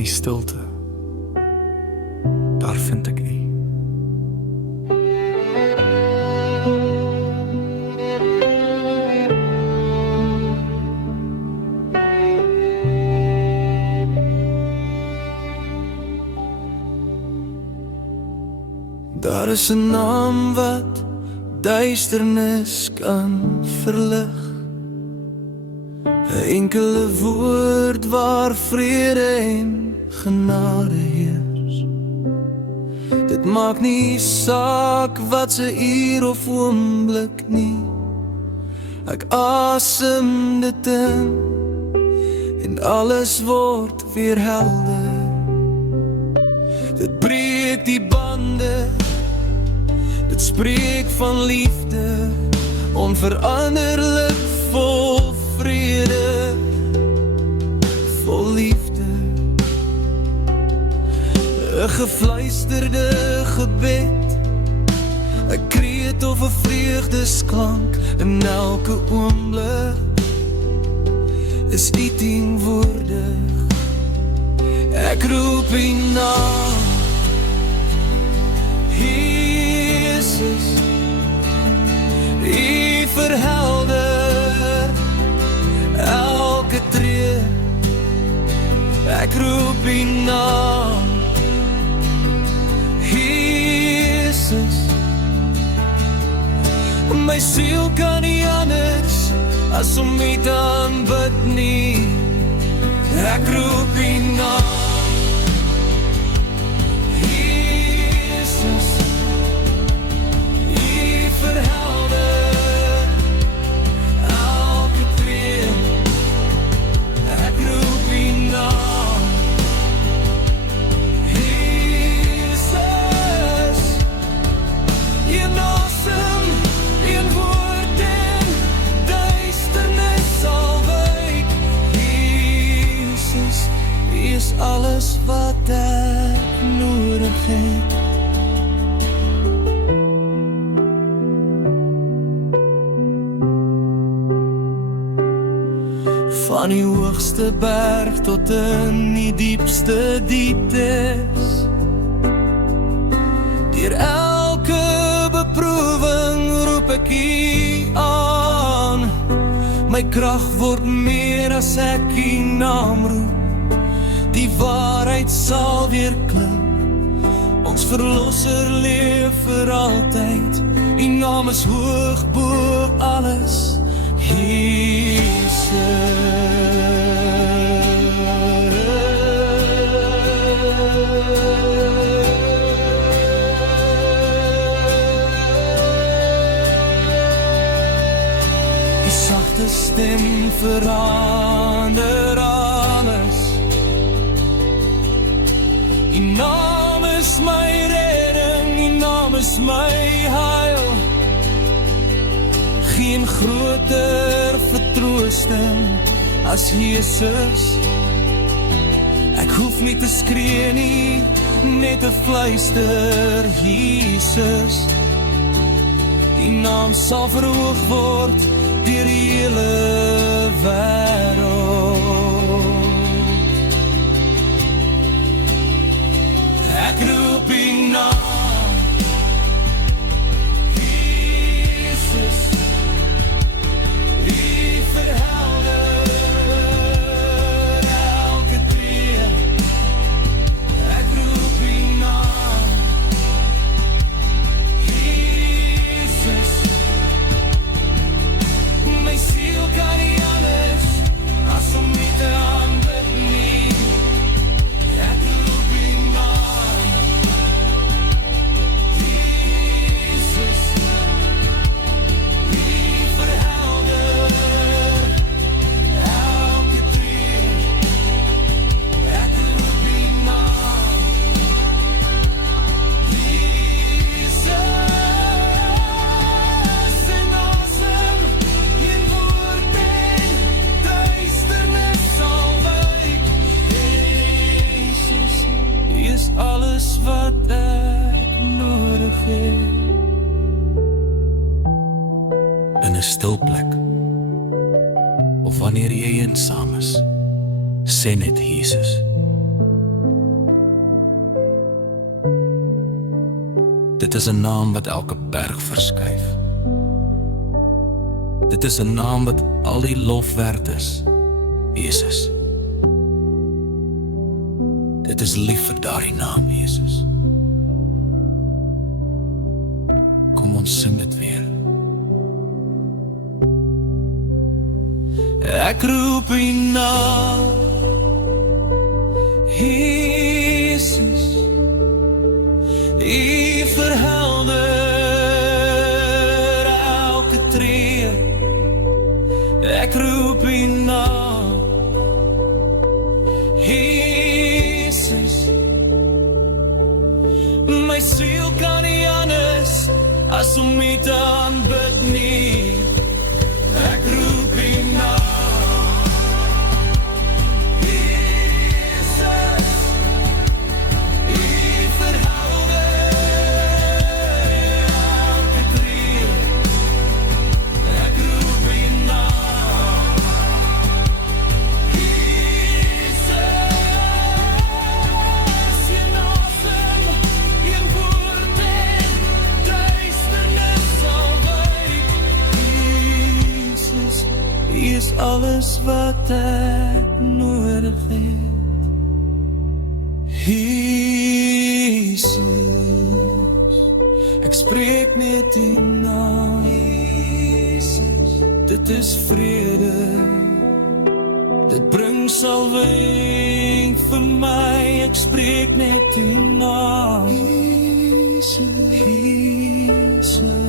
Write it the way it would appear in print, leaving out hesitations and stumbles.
die stilte, daar vind ek U. Daar is 'n naam wat duisternis kan verlig, 'n enkele woord waar vrede en genade heers. Dit maak nie saak wat se uur of oomblik nie, ek asem dit in en alles word weer helder. Dit breek die bande, dit spreek van liefde, onveranderlik vol vrede, vol liefde. 'n Gefluisterde gebed, 'n kreet of 'n vreugdesklank, in elke oomblik is U teenwoordig. Ek roep U naam, Jesus, U verhelder elke tree. Ek roep U naam, Jesus. My siel kan nie anders as om U te aanbid nie. Ek roep U naam, Jesus. U verhelder elke tree. Ek roep U naam, Jesus. U asem, U woord en duisternis sal wyk. Jesus, U is alles wat ek nodig het. Van die hoogste berg tot in die diepste dieptes, deur elke beproewing roep ek U aan. My krag word meer as ek U naam roep. Die waarheid sal weer klink, ons verlosser leef vir altyd. U naam is hoog bo alles, Die sagte stem verander alles. U naam is my redding, U naam is my heil. Geen groter vertroosting as Jesus. Ek hoef nie te skree nie, net te fluister, Jesus. Die naam sal verhoog word deur die hele wêreld. Ek roep U naam, Jesus. U verhelder elke tree. Ek roep U naam, Jesus. My siel kan nie anders as om U te aanbid nie. Ek roep U naam, Jesus. U verhelder elke tree. Ek roep U naam, Jesus. En asem, een woord en duisternis sal wyk. Jesus, U is alles wat ek nodig het. In 'n stil plek, of wanneer jy eensaam is, sê net Jesus. Dit is 'n naam wat elke berg verskuif. Dit is 'n naam wat al die lof werd is, Jesus. Dit is lief vir daardie naam, Jesus. Kom ons sing dit weer. Ek roep U naam, Jesus. U verhelder elke tree. Ek roep U naam, Jesus. My siel kan nie anders as om U te aanbid nie. Ek roep U naam, Jesus. U verhelder elke tree. Ek roep U naam, Jesus. Een asem, een woord en duisternis sal wyk. Jesus, U is alles wat ek nodig het. Jesus, ek spreek net U naam. Jesus, dit is vrede. Dit bring salwing vir my. Ek spreek net U naam. Jesus, Jesus.